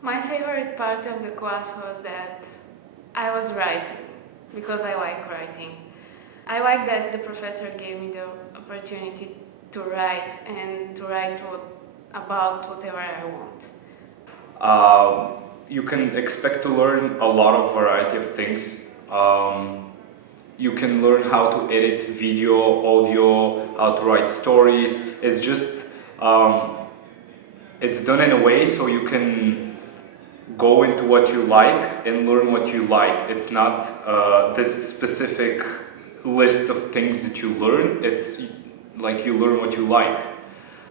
My favorite part of the class was that I was writing, because I like writing. I like that the professor gave me the opportunity to write and to write about whatever I want. You can expect to learn a lot of variety of things. You can learn how to edit video, audio, how to write stories. It's just, it's done in a way so you can go into what you like and learn what you like. It's not this specific list of things that you learn. It's like you learn what you like.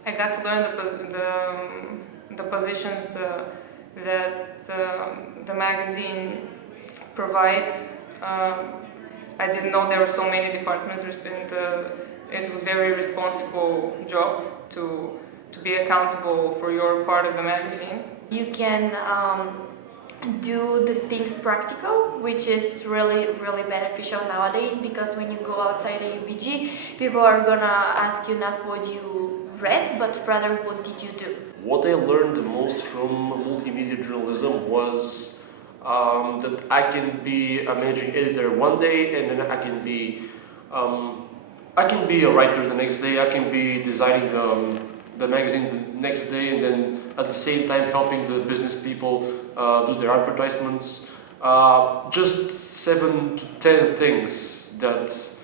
I got to learn the positions that the magazine provides. I didn't know there were so many departments, and it was a very responsible job to be accountable for your part of the magazine. You can do the things practical, which is really beneficial nowadays, because when you go outside a UBG, people are gonna ask you not what you read, but rather what did you do. What I learned the most from multimedia journalism was that I can be a managing editor one day, and then I can be a writer the next day. I can be designing the magazine the next day, and then at the same time helping the business people do their advertisements. Just 7 to 10 things that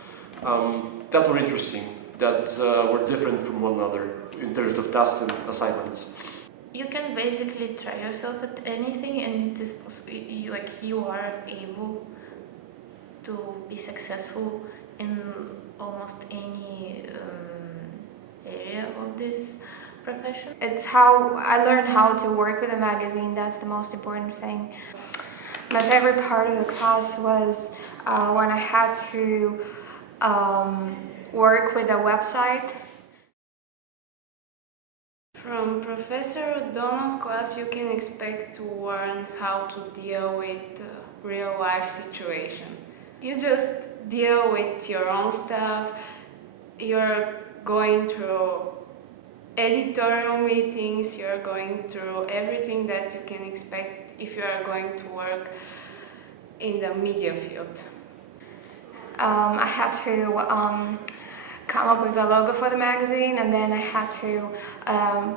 were interesting, that were different from one another in terms of tasks and assignments. You can basically try yourself at anything, and it is you are able to be successful in almost any area of this profession. It's how I learned how to work with a magazine. That's the most important thing. My favorite part of the class was when I had to work with a website. From Professor O'Donnell's class, you can expect to learn how to deal with real-life situation. You just deal with your own stuff. You're going through editorial meetings, you're going through everything that you can expect if you are going to work in the media field. I had to come up with the logo for the magazine, and then I had to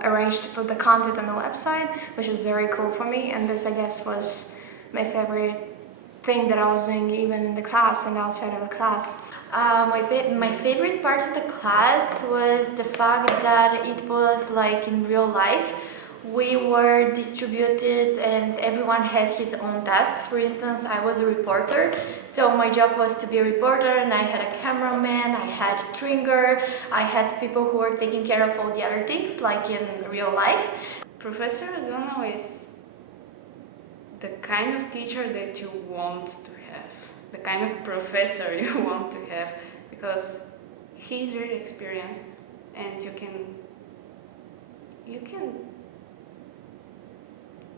arrange to put the content on the website, which was very cool for me, and this I guess was my favorite thing that I was doing even in the class and outside of the class. My favorite part of the class was the fact that it was like in real life. We were distributed and everyone had his own tasks. For instance, I was a reporter, so my job was to be a reporter, and I had a cameraman, I had stringer, I had people who were taking care of all the other things, like in real life. Professor O'Donnell is the kind of teacher that you want to have, the kind of professor you want to have, because he's really experienced, and you can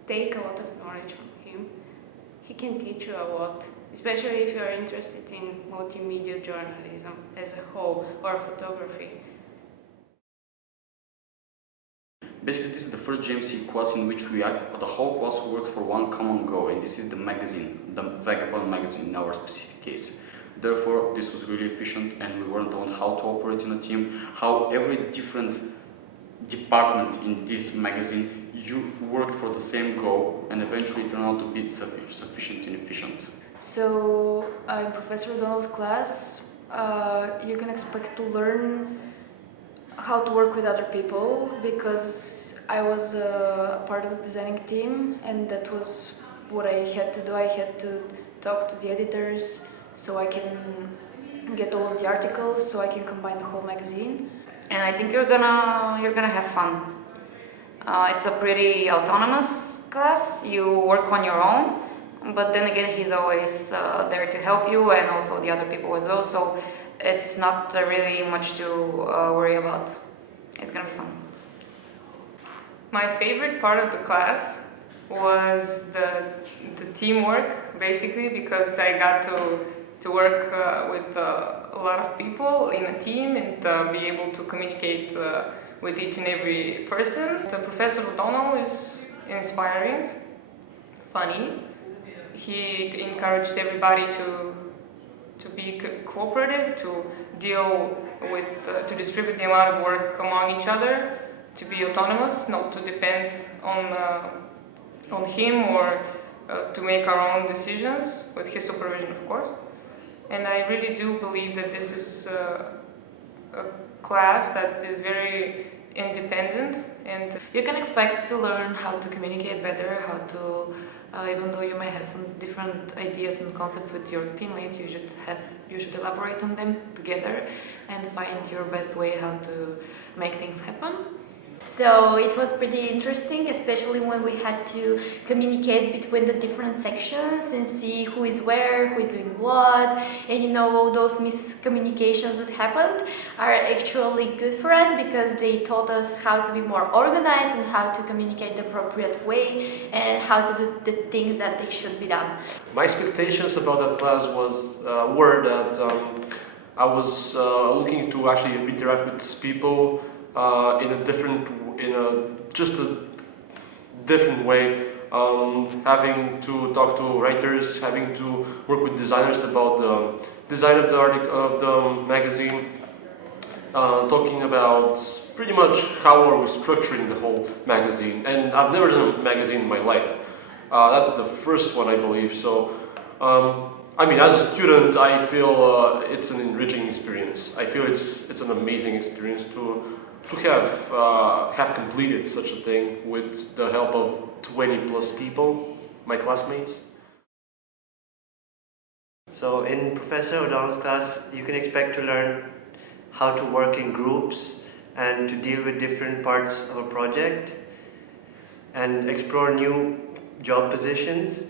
take a lot of knowledge from him. He can teach you a lot, especially if you are interested in multimedia journalism as a whole, or photography. Basically, this is the first GMC class in which the whole class works for one common goal, and this is the magazine, the Vagabond magazine in our specific case. Therefore, this was really efficient, and we learned on how to operate in a team, how every different department in this magazine you worked for the same goal, and eventually it turned out to be sufficient and efficient. So in Professor O'Donnell's class, you can expect to learn how to work with other people, because I was a part of the designing team, and that was what I had to do. I had to talk to the editors so I can get all of the articles, so I can combine the whole magazine. And I think you're gonna have fun. It's a pretty autonomous class. You work on your own, but then again, he's always there to help you, and also the other people as well. So it's not really much to worry about. It's gonna be fun. My favorite part of the class was the teamwork, basically, because I got to work with a lot of people in a team, and be able to communicate with each and every person. The Professor O'Donnell is inspiring. funny. He encouraged everybody to be cooperative, to deal with, to distribute the amount of work among each other, to be autonomous, not to depend on him or to make our own decisions, with his supervision, of course. And I really do believe that this is a class that is very independent, and you can expect to learn how to communicate better, how to, even though you might have some different ideas and concepts with your teammates, you should elaborate on them together and find your best way how to make things happen. So it was pretty interesting, especially when we had to communicate between the different sections and see who is where, who is doing what, and all those miscommunications that happened are actually good for us because they taught us how to be more organized and how to communicate the appropriate way and how to do the things that they should be done. My expectations about that class were that I was looking to actually interact with people in a different way, having to talk to writers, having to work with designers about the design of the article of the magazine, talking about pretty much how are we structuring the whole magazine. And I've never done a magazine in my life. That's the first one, I believe. So, I mean, as a student, I feel it's an enriching experience. I feel it's an amazing experience to have completed such a thing with the help of 20 plus people, my classmates. So in Professor O'Donnell's class, you can expect to learn how to work in groups and to deal with different parts of a project and explore new job positions.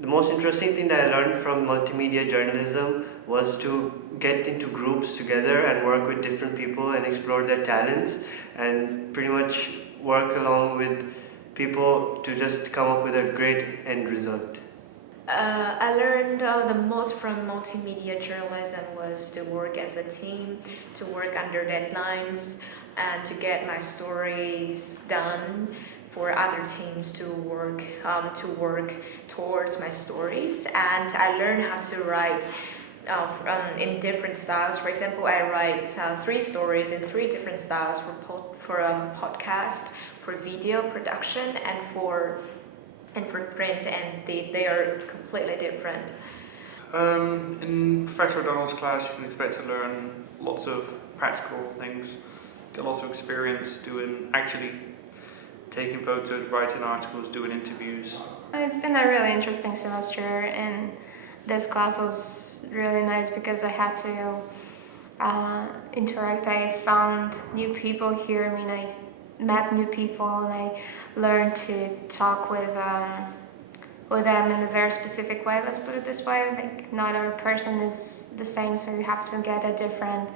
The most interesting thing that I learned from multimedia journalism was to get into groups together and work with different people and explore their talents and pretty much work along with people to just come up with a great end result. I learned the most from multimedia journalism was to work as a team, to work under deadlines, and to get my stories done for other teams to work towards my stories. And I learned how to write in different styles. For example, I write 3 stories in 3 different styles for podcast, for video production, and for print, and they are completely different. In Professor O'Donnell's class, you can expect to learn lots of practical things, get lots of experience actually taking photos, writing articles, doing interviews. It's been a really interesting semester, and this class was really nice because I had to interact. I found new people here. I mean, I met new people and I learned to talk with them in a very specific way. Let's put it this way: like, not every person is the same, so you have to get a different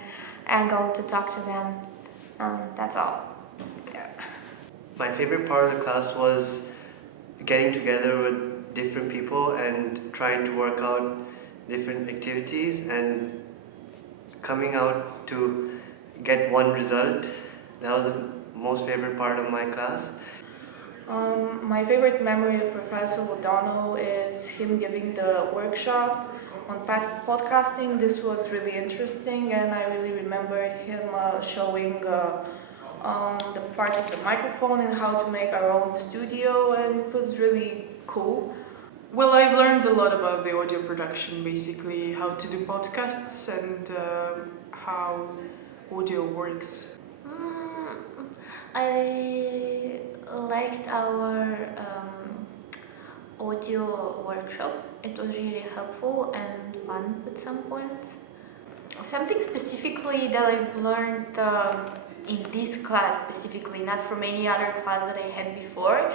angle to talk to them. That's all. Yeah. My favorite part of the class was getting together with different people and trying to work out different activities and coming out to get one result. That was the most favorite part of my class. My favorite memory of Professor O'Donnell is him giving the workshop on podcasting. This was really interesting, and I really remember him showing the part of the microphone and how to make our own studio, and it was really cool. Well, I've learned a lot about the audio production, basically how to do podcasts and how audio works. I liked our audio workshop. It was really helpful and fun at some points. Something specifically that I've learned in this class specifically, not from any other class that I had before,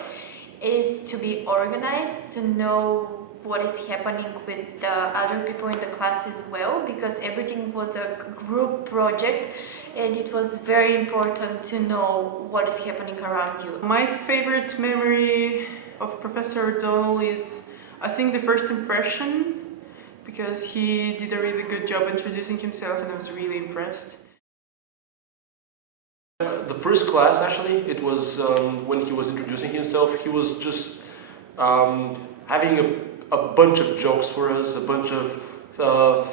is to be organized, to know what is happening with the other people in the class as well, because everything was a group project and it was very important to know what is happening around you. My favorite memory of Professor O'Donnell is, I think, the first impression, because he did a really good job introducing himself and I was really impressed. The first class, actually, it was when he was introducing himself, he was just having a bunch of jokes for us, a bunch of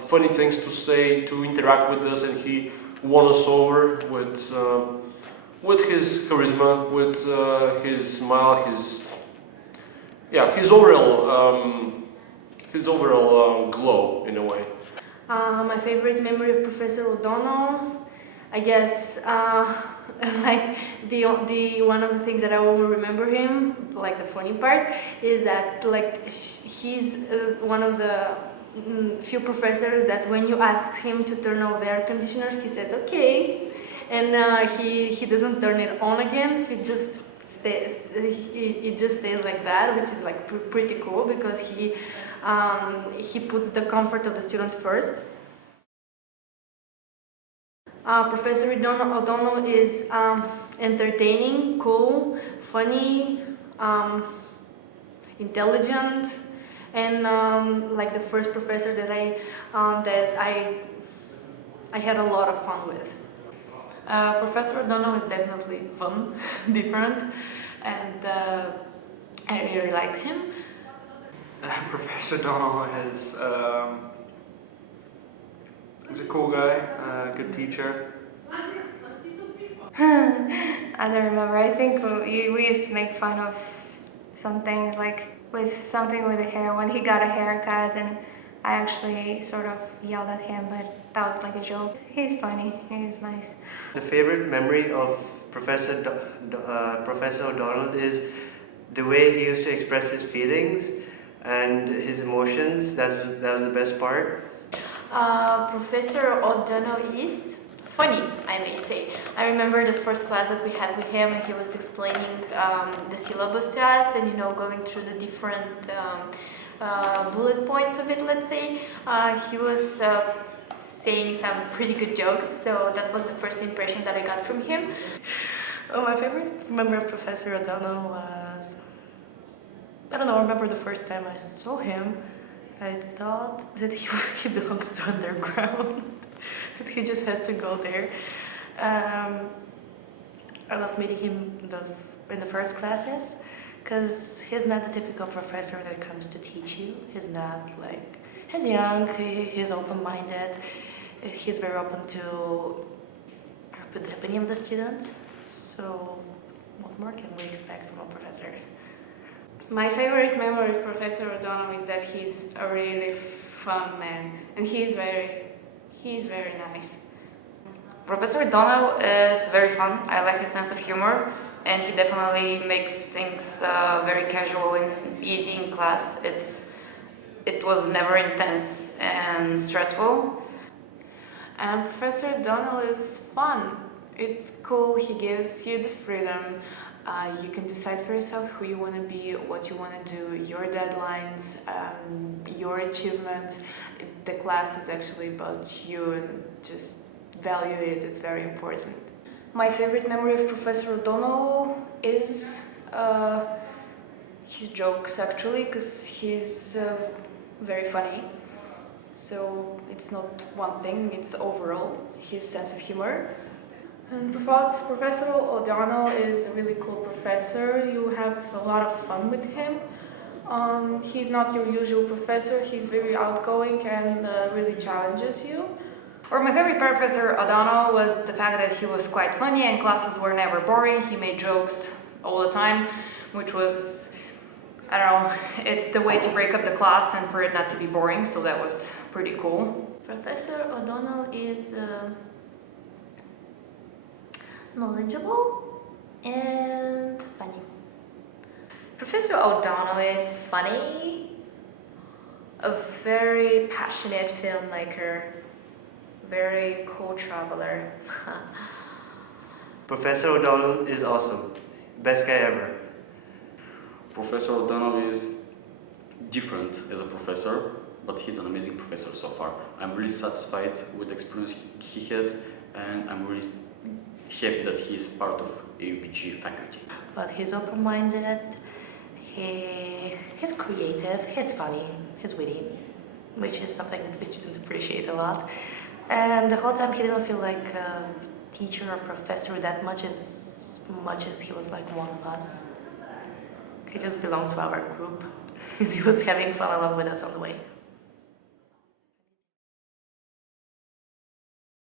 funny things to say, to interact with us, and he won us over with his charisma, with his smile, his overall glow in a way. My favorite memory of Professor O'Donnell, I guess, like the one of the things that I will remember him, like the funny part, is that like he's one of the few professors that when you ask him to turn off the air conditioners, he says okay, and he doesn't turn it on again. He just stays. It just stays like that, which is like pretty cool because he puts the comfort of the students first. Professor O'Donnell is entertaining, cool, funny, intelligent, and like the first professor that I had a lot of fun with. Professor O'Donnell is definitely fun, different, and I really like him. Professor O'Donnell he's a cool guy, good teacher. I don't remember. I think we used to make fun of some things, like with something with the hair. When he got a haircut, and I actually sort of yelled at him, but that was like a joke. He's funny. He's nice. The favorite memory of Professor O'Donnell is the way he used to express his feelings and his emotions. That was the best part. Professor O'Donnell is funny, I may say. I remember the first class that we had with him, and he was explaining the syllabus to us, and going through the different bullet points of it, let's say. He was saying some pretty good jokes, so that was the first impression that I got from him. My favorite memory of Professor O'Donnell was, I don't know, I remember the first time I saw him, I thought that he belongs to underground, that he just has to go there. I love meeting him in the first classes, because he's not the typical professor that comes to teach you. He's not like, he's young, he's open-minded, he's very open to the opinion of the students. So what more can we expect from a professor? My favorite memory of Professor O'Donnell is that he's a really fun man, and he's very nice. Professor O'Donnell is very fun. I like his sense of humor, and he definitely makes things very casual and easy in class. It was never intense and stressful. Professor O'Donnell is fun. It's cool. He gives you the freedom. You can decide for yourself who you want to be, what you want to do, your deadlines, your achievements. The class is actually about you, and just value it. It's very important. My favorite memory of Professor O'Donnell is his jokes, actually, because he's very funny. So it's not one thing, it's overall his sense of humor. And Professor O'Donnell is a really cool professor. You have a lot of fun with him. He's not your usual professor. He's very outgoing and really challenges you. Or my favorite part of Professor O'Donnell was the fact that he was quite funny and classes were never boring. He made jokes all the time, which was, I don't know, it's the way to break up the class and for it not to be boring, so that was pretty cool. Professor O'Donnell is knowledgeable and funny. Professor O'Donnell is funny, a very passionate filmmaker, very cool traveler. Professor O'Donnell is awesome. Best guy ever. Professor O'Donnell is different as a professor, but he's an amazing professor so far. I'm really satisfied with the experience he has, and I'm really happy that he is part of AUBG faculty. But he's open-minded, he's creative, he's funny, he's witty, which is something that we students appreciate a lot. And the whole time he didn't feel like a teacher or professor that much as he was like one of us. He just belonged to our group. He was having fun along with us on the way.